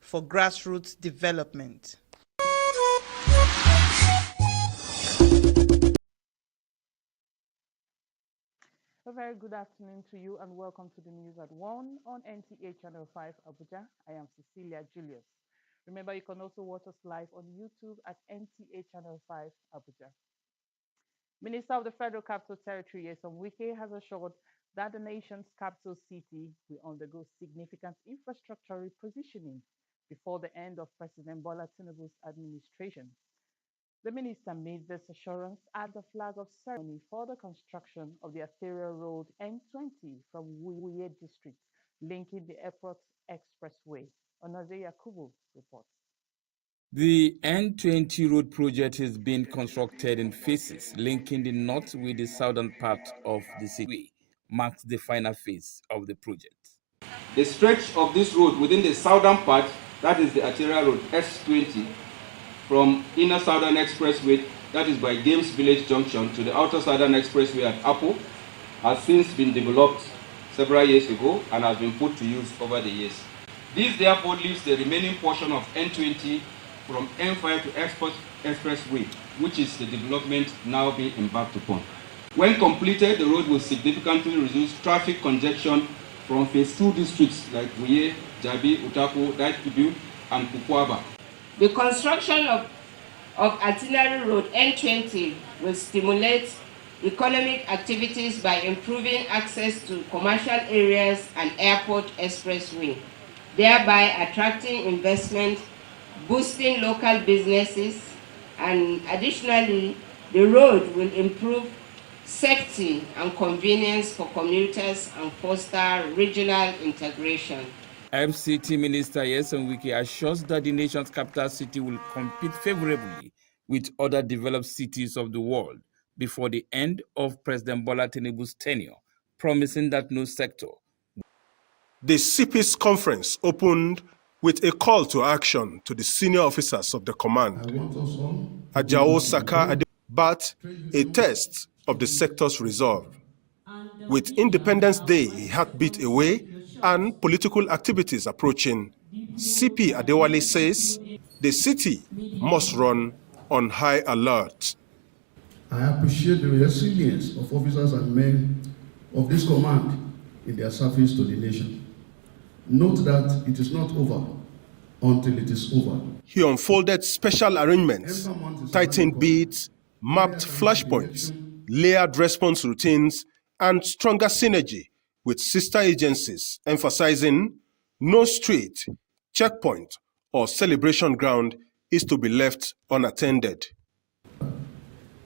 for grassroots development. A very good afternoon to you and welcome to the news at 1 on NTA Channel 5 Abuja. I am Cecilia Julius. Remember, you can also watch us live on YouTube at NTA Channel 5 Abuja. Minister of the Federal Capital Territory, Nyesom Wike, has assured that the nation's capital city will undergo significant infrastructure repositioning before the end of President Bola Tinubu's administration. The minister made this assurance at the flag-off ceremony for the construction of the arterial road N20 from Wuye district, linking the airport expressway. Onaze Yakubu reports. The N20 road project is being constructed in phases, linking the north with the southern part of the city. Marks the final phase of the project. The stretch of this road within the southern part, that is the arterial road S20, from inner southern expressway, that is by Games Village Junction, to the outer southern expressway at Apple, has since been developed several years ago and has been put to use over the years. This therefore leaves the remaining portion of N20 from M5 to Export Expressway, which is the development now being embarked upon. When completed, the road will significantly reduce traffic congestion from phase 2 districts like Wuye, Jabi, Utako, Daikibu, and Kukwaba. The construction of arterial road N20 will stimulate economic activities by improving access to commercial areas and airport expressway, thereby attracting investment, boosting local businesses, and additionally, the road will improve safety and convenience for commuters and foster regional integration. FCT Minister Nyesom Wike assures that the nation's capital city will compete favorably with other developed cities of the world before the end of President Bola Tinubu's tenure, promising that no sector. The CP's conference opened with a call to action to the senior officers of the command. Ajao Saka but a test of the sector's resolve. With Independence Day heartbeat away and political activities approaching, CP Adewale says the city must run on high alert. I appreciate the resilience of officers and men of this command in their service to the nation. Note that it is not over until it is over. He unfolded special arrangements, tightened beats, mapped flashpoints, layered response routines, and stronger synergy with sister agencies, emphasizing no street, checkpoint, or celebration ground is to be left unattended.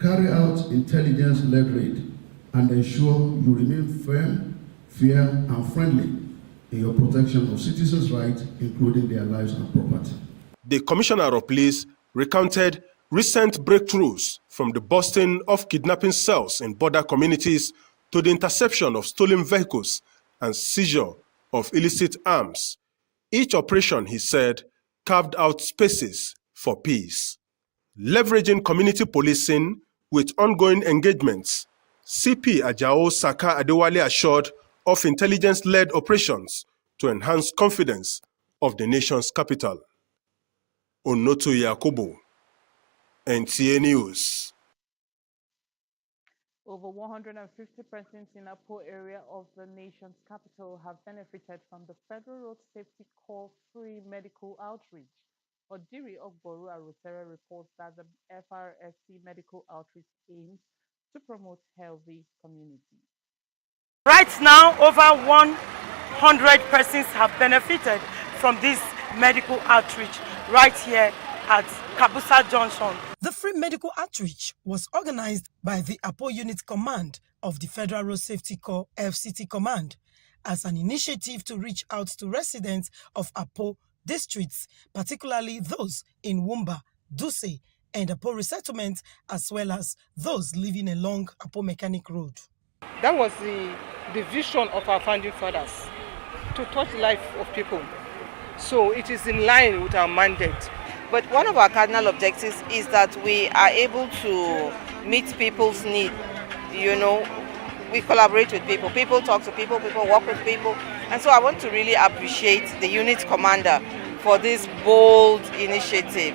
Carry out intelligence-led raid and ensure you remain firm, fair, and friendly in your protection of citizens' rights, including their lives and property. The Commissioner of Police recounted recent breakthroughs from the busting of kidnapping cells in border communities to the interception of stolen vehicles and seizure of illicit arms. Each operation, he said, carved out spaces for peace. Leveraging community policing with ongoing engagements, CP Ajao Saka Adewale assured of intelligence-led operations to enhance confidence of the nation's capital. Onoto Yakubu, NTA News. Over 150 persons in Apo area of the nation's capital have benefited from the Federal Road Safety Corps free medical outreach. Odiri Ogboru Arotere reports that the FRSC medical outreach aims to promote healthy communities. Right now, over 100 persons have benefited from this medical outreach right here at Kabusa Junction. The free medical outreach was organized by the Apo Unit Command of the Federal Road Safety Corps FCT Command as an initiative to reach out to residents of Apo districts, particularly those in Wumba, Duse, and Apo resettlement, as well as those living along Apo Mechanic Road. That was the vision of our founding fathers, to touch the life of people. So it is in line with our mandate. But one of our cardinal objectives is that we are able to meet people's needs. You know, we collaborate with people. People talk to people, people work with people. And so I want to really appreciate the unit commander for this bold initiative.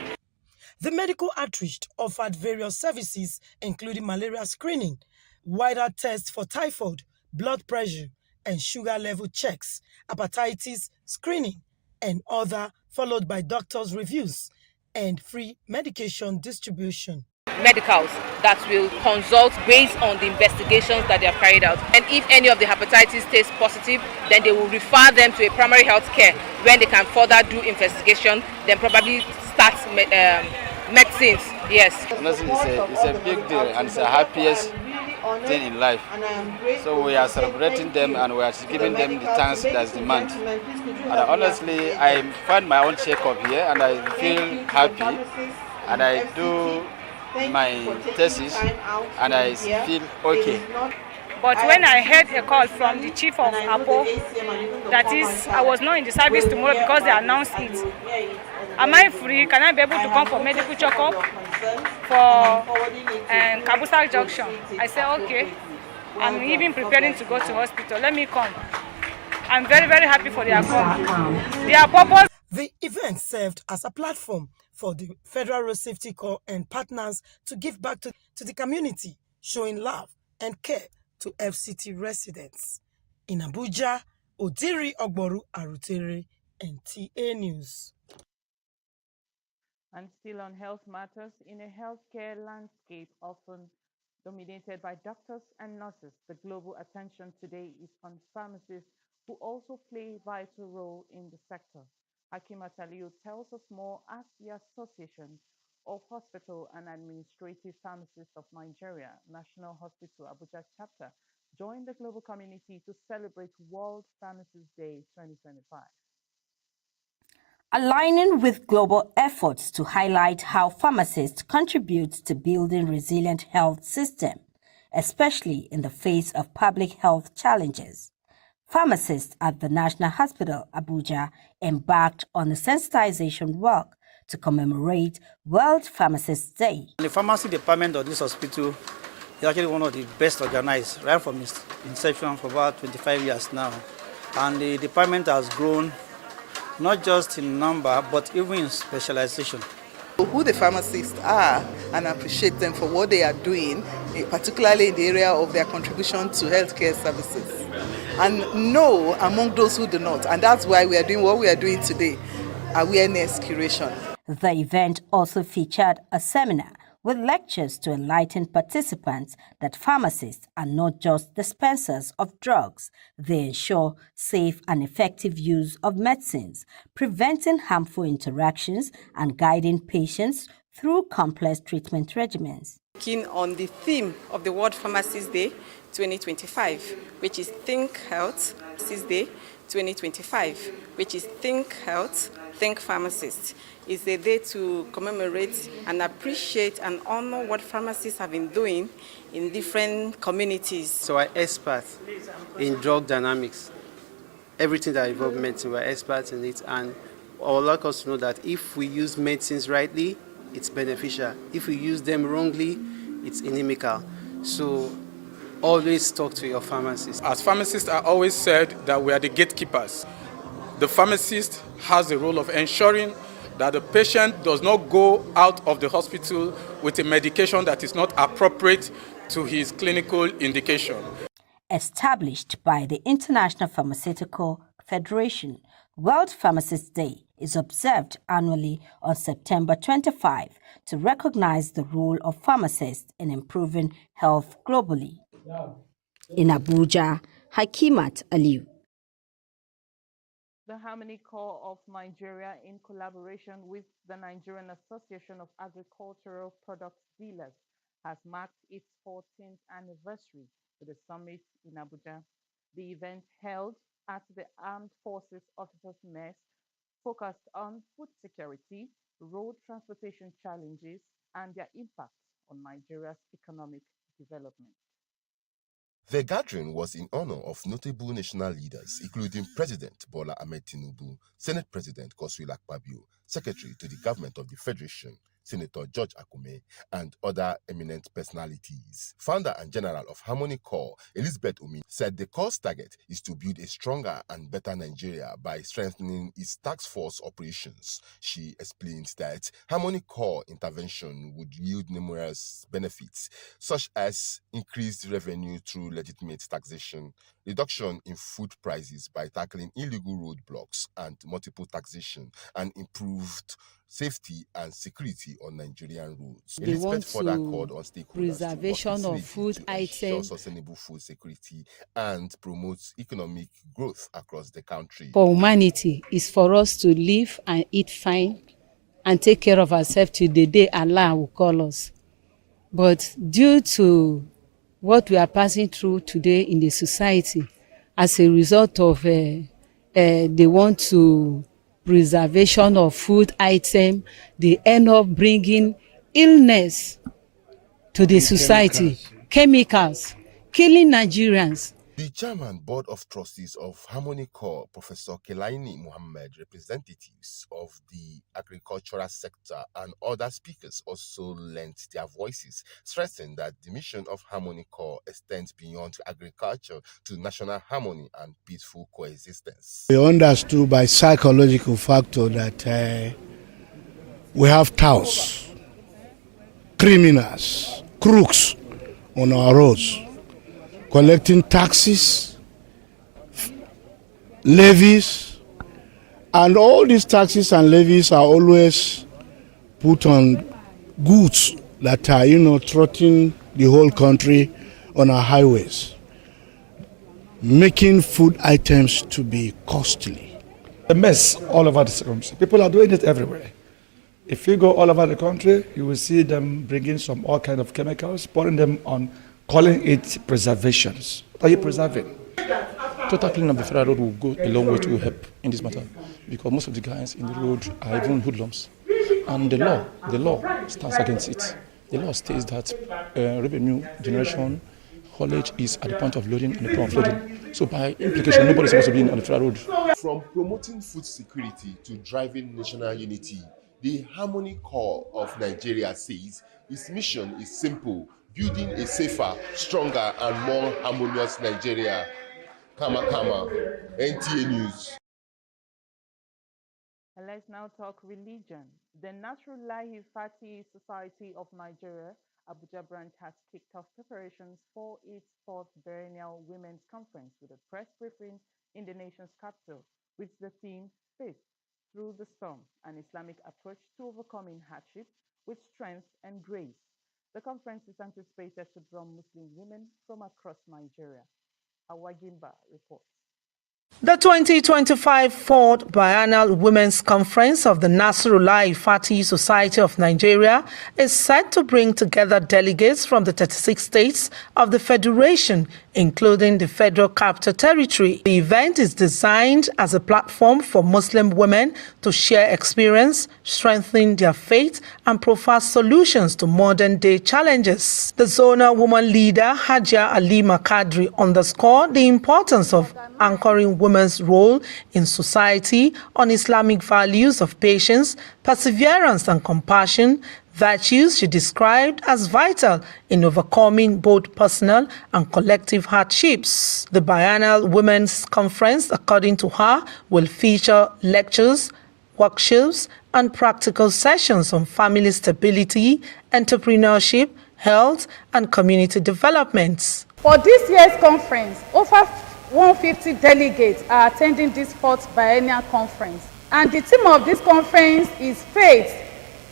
The medical outreach offered various services, including malaria screening, wider tests for typhoid, blood pressure, and sugar level checks, hepatitis screening, and other, followed by doctors' reviews and free medication distribution. Medicals that will consult based on the investigations that they have carried out. And if any of the hepatitis tests positive, then they will refer them to a primary health care when they can further do investigation, then probably start medicines. Yes. Honestly, it's a big deal and it's the happiest thing in life. So we are celebrating them and we are giving them the thanks that's demand. And honestly, I find my own checkup here and I feel happy and I do my thesis and I feel okay. But when I heard a call from the chief of Apo, that is, I was not in the service tomorrow because they announced it. Am I free? Can I be able to come for medical checkup for Kabusak Junction? I said, okay. I'm even preparing to go to hospital. Let me come. I'm very, very happy for their call. Their purpose. The event served as a platform for the Federal Road Safety Corps and partners to give back to the community, showing love and care to FCT residents. In Abuja, Odiri Ogboru Arutere, NTA News. And still on health matters, in a healthcare landscape often dominated by doctors and nurses, the global attention today is on pharmacists who also play a vital role in the sector. Hakimat Aliyu tells us more as the Association of Hospital and Administrative Pharmacists of Nigeria, National Hospital Abuja chapter, joined the global community to celebrate World Pharmacists Day 2025. Aligning with global efforts to highlight how pharmacists contribute to building resilient health system, especially in the face of public health challenges. Pharmacists at the National Hospital Abuja embarked on a sensitization work to commemorate World Pharmacists Day. The pharmacy department of this hospital is actually one of the best organized, right from its inception for about 25 years now. And the department has grown not just in number, but even in specialization. Who the pharmacists are and appreciate them for what they are doing, particularly in the area of their contribution to healthcare services. And no among those who do not. And that's why we are doing what we are doing today, awareness curation. The event also featured a seminar with lectures to enlighten participants that pharmacists are not just dispensers of drugs. They ensure safe and effective use of medicines, preventing harmful interactions and guiding patients through complex treatment regimens. On the theme of the World Pharmacists Day 2025, which is Think Health, Pharmacists Day 2025, which is Think Health, Think Pharmacists. It's a day to commemorate and appreciate and honor what pharmacists have been doing in different communities. So we're experts in drug dynamics. Everything that involves medicine, we're experts in it. And I would like us to know that if we use medicines rightly, it's beneficial. If we use them wrongly, it's inimical. So always talk to your pharmacist. As pharmacists, I always said that we are the gatekeepers. The pharmacist has the role of ensuring that the patient does not go out of the hospital with a medication that is not appropriate to his clinical indication. Established by the International Pharmaceutical Federation, World Pharmacists Day is observed annually on September 25 to recognize the role of pharmacists in improving health globally. In Abuja, Hakimat Aliyu. The Harmony Corps of Nigeria, in collaboration with the Nigerian Association of Agricultural Products Dealers, has marked its 14th anniversary with a summit in Abuja. The event, held at the Armed Forces Officers' Mess, focused on food security, road transportation challenges, and their impact on Nigeria's economic development. The gathering was in honor of notable national leaders, including President Bola Ahmed Tinubu, Senate President Godswill Akpabio, Secretary to the Government of the Federation, Senator George Akume, and other eminent personalities. Founder and General of Harmony Corps, Elizabeth Umi, said the Corps' target is to build a stronger and better Nigeria by strengthening its task force operations. She explained that Harmony Corps intervention would yield numerous benefits, such as increased revenue through legitimate taxation, reduction in food prices by tackling illegal roadblocks and multiple taxation, and improved safety and security on Nigerian roads. They want further called on stakeholders preservation to work of food to ensure items. sustainable food security and promote economic growth across the country. For humanity is for us to live and eat fine and take care of ourselves till the day Allah will call us. But due to what we are passing through today in the society, as a result of they want to preservation of food item, they end up bringing illness to the society, chemicals, killing Nigerians. The Chairman Board of Trustees of Harmony Corps, Professor Kelaini Muhammad, representatives of the agricultural sector and other speakers also lent their voices, stressing that the mission of Harmony Corps extends beyond agriculture to national harmony and peaceful coexistence. We understood by psychological factor that we have touts, criminals, crooks on our roads, collecting taxes, levies, and all these taxes and levies are always put on goods that are, threatening the whole country on our highways, making food items to be costly. A mess all over the country. People are doing it everywhere. If you go all over the country, you will see them bringing some all kind of chemicals, pouring them on, calling it preservations. What are you preserving? Total cleaning of the federal road will go a long way to help in this matter, because most of the guys in the road are even hoodlums. And the law stands against it. The law states that revenue generation haulage is at the point of loading and the point of loading. So by implication, nobody is supposed to be on the federal road. From promoting food security to driving national unity, the Harmony Corps of Nigeria says its mission is simple: building a safer, stronger, and more harmonious Nigeria. Kama Kama, NTA News. And let's now talk religion. The Nasrullahi Fatih Society of Nigeria, Abuja branch, has kicked off preparations for its 4th Biennial Women's Conference with a press briefing in the nation's capital, with the theme Faith Through the Storm, an Islamic approach to overcoming hardship with strength and grace. The conference is anticipated to draw Muslim women from across Nigeria. Awagimba reports. The 2025 4th Biennial Women's Conference of the Nasrullahi Fatih Society of Nigeria is set to bring together delegates from the 36 states of the Federation, including the Federal Capital Territory. The event is designed as a platform for Muslim women to share experience, strengthen their faith, and provide solutions to modern-day challenges. The zonal woman leader, Hajia Alima Kadri, underscored the importance of anchoring women's role in society on Islamic values of patience, perseverance, and compassion, virtues she described as vital in overcoming both personal and collective hardships. The Biennial Women's Conference, according to her, will feature lectures, workshops, and practical sessions on family stability, entrepreneurship, health, and community development. For this year's conference, over 150 delegates are attending this 4th Biennial Conference. And the theme of this conference is Faith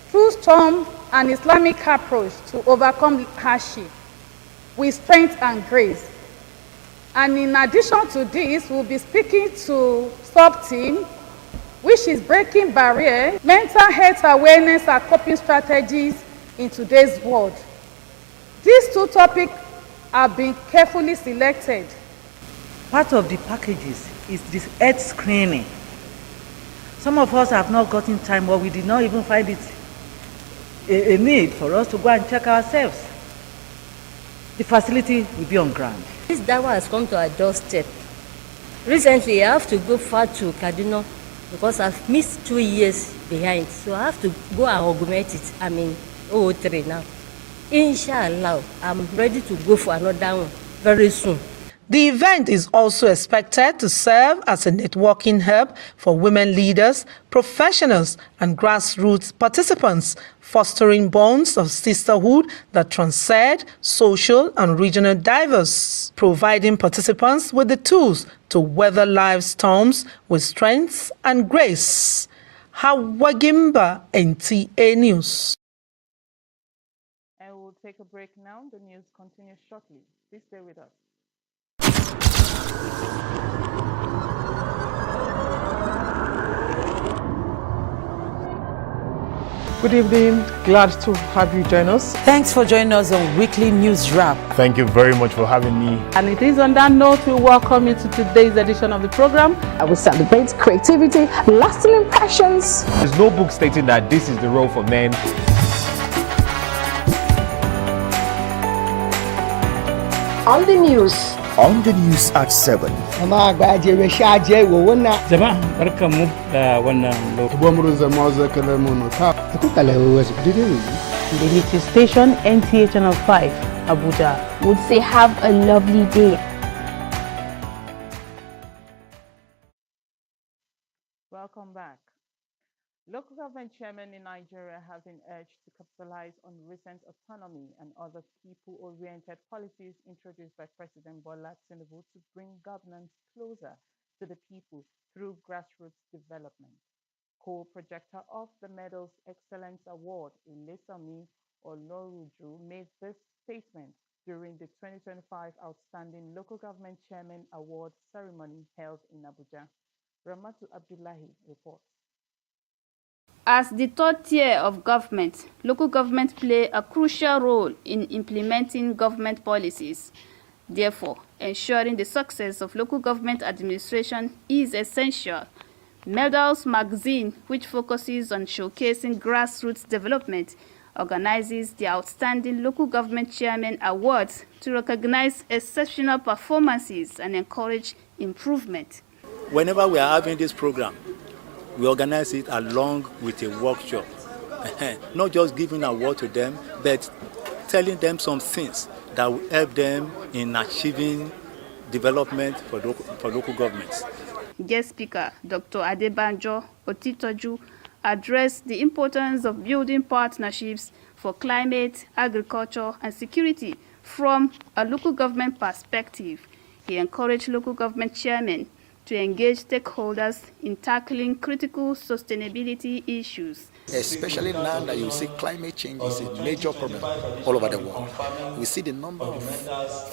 Through Storm, an Islamic approach to overcome hardship with strength and grace. And in addition to this, we'll be speaking to sub-team, which is breaking barriers, mental health awareness and coping strategies in today's world. These 2 topics have been carefully selected. Part of the packages is this health screening. Some of us have not gotten time, or we did not even find it a need for us to go and check ourselves. The facility will be on ground. This Dawa has come to our doorstep. Recently, I have to go far to Kaduna because I've missed 2 years behind. So I have to go and augment it. I'm in 003 now. Inshallah, I'm ready to go for another one very soon. The event is also expected to serve as a networking hub for women leaders, professionals, and grassroots participants, fostering bonds of sisterhood that transcend social and regional diverse, providing participants with the tools to weather life's storms with strength and grace. Hawagimba, NTA News. And we'll take a break now. The news continues shortly. Please stay with us. Good evening. Glad to have you join us. Thanks for joining us on Weekly News Wrap. Thank you very much for having me. And it is on that note we welcome you to today's edition of the program. I will celebrate creativity, lasting impressions. There's no book stating that this is the role for men. On the news. On the news at 7. The latest station, NTA Channel 5, Abuja. Would say have a lovely day. Welcome back. Local government chairmen in Nigeria have been urged to capitalize on recent autonomy and other people-oriented policies introduced by President Bola Tinubu to bring governance closer to the people through grassroots development. Co-projector of the Medals Excellence Award, Ilesami Oloruju, made this statement during the 2025 Outstanding Local Government Chairman Award ceremony held in Abuja. Ramatu Abdullahi reports. As the third tier of government, local governments play a crucial role in implementing government policies. Therefore, ensuring the success of local government administration is essential. Medals magazine, which focuses on showcasing grassroots development, organizes the Outstanding Local Government Chairman Awards to recognize exceptional performances and encourage improvement. Whenever we are having this program, we organize it along with a workshop. Not just giving an award to them, but telling them some things that will help them in achieving development for local governments. Guest speaker Dr. Adebanjo Otitoju addressed the importance of building partnerships for climate, agriculture, and security from a local government perspective. He encouraged local government chairmen to engage stakeholders in tackling critical sustainability issues. Especially now that you see climate change is a major problem all over the world. We see the number of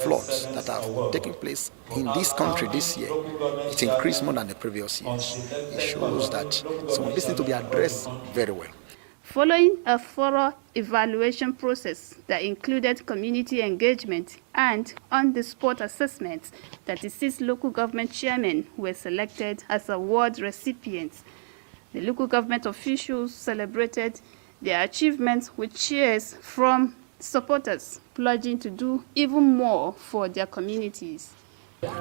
floods that have taken place in this country this year. It increased more than the previous years. It shows that some of this need to be addressed very well. Following a thorough evaluation process that included community engagement and on-the-spot assessments, 36 local government chairmen were selected as award recipients. The local government officials celebrated their achievements with cheers from supporters, pledging to do even more for their communities.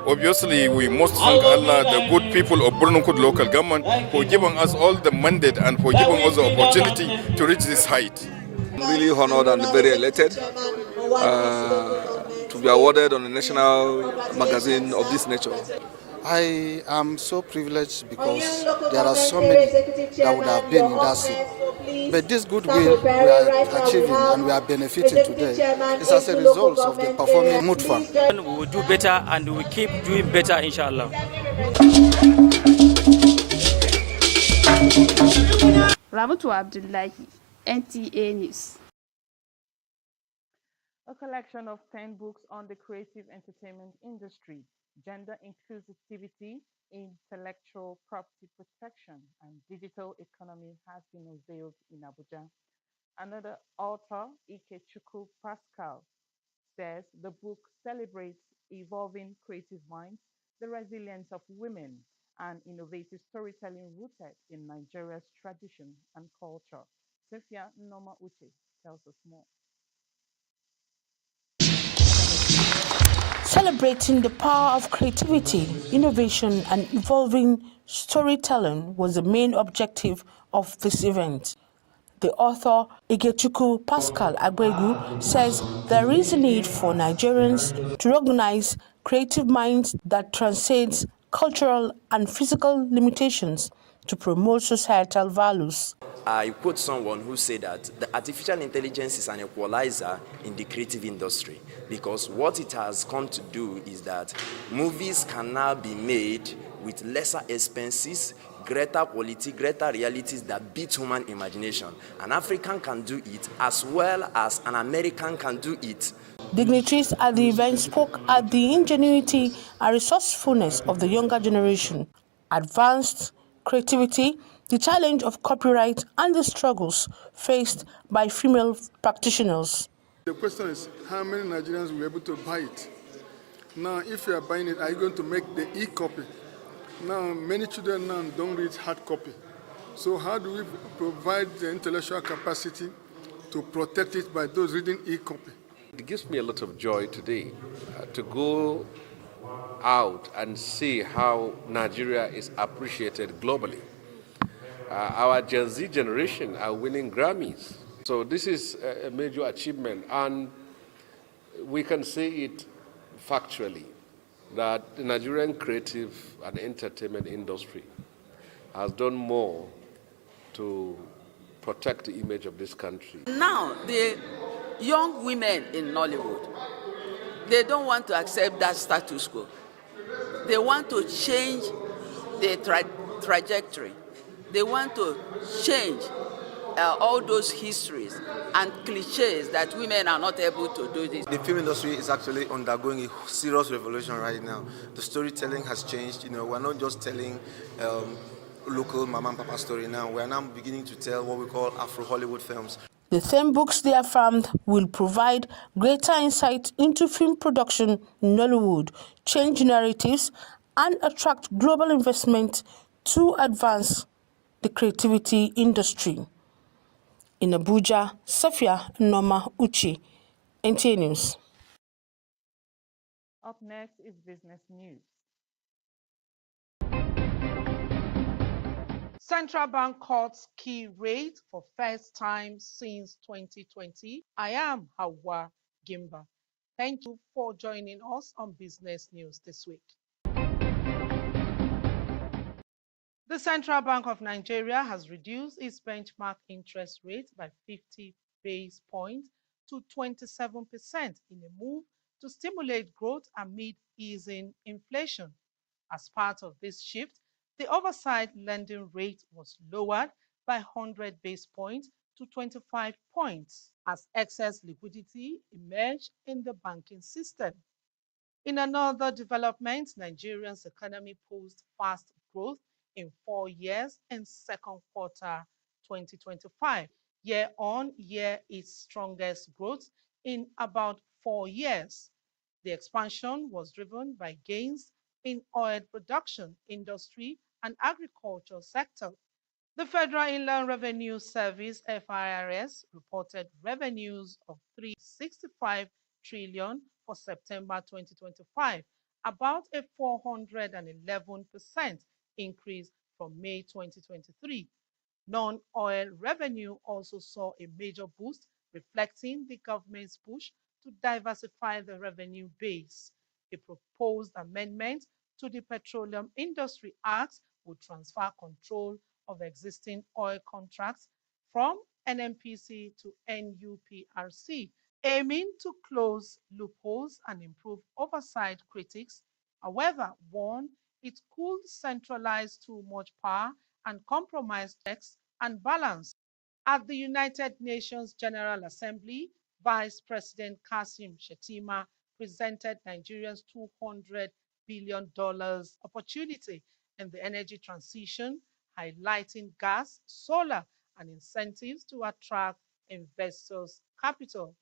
Obviously, we must thank Allah, the good people of Burnukud local government, for giving us all the mandate and for giving us the opportunity to reach this height. I'm really honored and very elated to be awarded on a national magazine of this nature. I am so privileged because there are so many that would have been in that seat. But this goodwill we are achieving and we are benefiting today is as a result of the performing mood fund. We will do better and we will keep doing better, inshallah. Ramatu Abdullahi, NTA News. A collection of 10 books on the creative entertainment industry, gender inclusivity, intellectual property protection, and digital economy has been unveiled in Abuja. Another author, Ikechukwu Pascal, says the book celebrates evolving creative minds, the resilience of women, and innovative storytelling rooted in Nigeria's tradition and culture. Sophia Noma Uche tells us more. Celebrating the power of creativity, innovation, and evolving storytelling was the main objective of this event. The author, Ikechukwu Pascal Agbegu, says there is a need for Nigerians to recognize creative minds that transcends cultural and physical limitations to promote societal values. I quote someone who said that the artificial intelligence is an equalizer in the creative industry, because what it has come to do is that movies can now be made with lesser expenses, greater quality, greater realities that beat human imagination. An African can do it as well as an American can do it. Dignitaries at the event spoke at the ingenuity and resourcefulness of the younger generation, advanced creativity, the challenge of copyright, and the struggles faced by female practitioners. The question is, how many Nigerians will be able to buy it? Now, if you are buying it, are you going to make the e-copy? Now, many children now don't read hard copy. So how do we provide the intellectual capacity to protect it by those reading e-copy? It gives me a lot of joy today to go out and see how Nigeria is appreciated globally. Our Gen Z generation are winning Grammys. So this is a major achievement, and we can say it factually that the Nigerian creative and entertainment industry has done more to protect the image of this country. Now, the young women in Nollywood, they don't want to accept that status quo. They want to change the trajectory. They want to change all those histories and cliches that women are not able to do this. The film industry is actually undergoing a serious revolution right now. The storytelling has changed. You know, we're not just telling local mama and papa story now. We're now beginning to tell what we call Afro-Hollywood films. The theme books they affirmed will provide greater insight into film production in Nollywood, change narratives, and attract global investment to advance the creativity industry. In Abuja, Safia Noma Uchi, NTA News. Up next is business news. Central Bank cuts key rate for first time since 2020. I am Hawa Gimba. Thank you for joining us on Business News this week. The Central Bank of Nigeria has reduced its benchmark interest rate by 50 base points to 27% in a move to stimulate growth amid easing inflation. As part of this shift, the oversight lending rate was lowered by 100 base points to 25 points as excess liquidity emerged in the banking system. In another development, Nigeria's economy posted fast growth in 4 years in second quarter 2025. Year-on-year, its strongest growth in about 4 years. The expansion was driven by gains in oil production, industry, and agriculture sector. The Federal Inland Revenue Service (FIRS) reported revenues of 365 trillion for September 2025, about a 411% increase from May 2023. Non-oil revenue also saw a major boost, reflecting the government's push to diversify the revenue base. A proposed amendment to the Petroleum Industry Act would transfer control of existing oil contracts from NNPC to NUPRC, aiming to close loopholes and improve oversight. Critics, however, warn it could centralize too much power and compromise checks and balance. At the United Nations General Assembly, Vice President Kassim Shettima presented Nigeria's $200 billion opportunity in the energy transition, highlighting gas, solar, and incentives to attract investors' capital.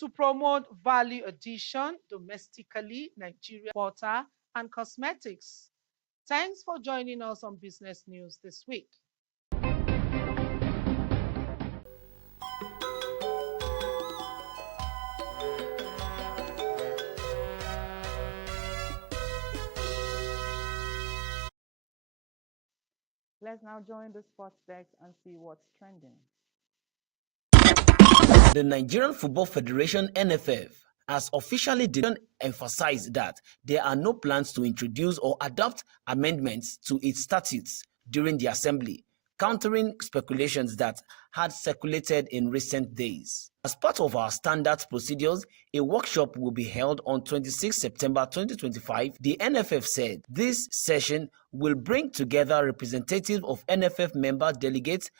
To promote value addition domestically, Nigeria water and cosmetics. Thanks for joining us on Business News this week. Let's now join the sports desk and see what's trending. The Nigerian Football Federation (NFF) has officially emphasized that there are no plans to introduce or adopt amendments to its statutes during the assembly, countering speculations that had circulated in recent days. As part of our standard procedures, a workshop will be held on 26 September 2025, the NFF said. This session will bring together representatives of NFF member delegates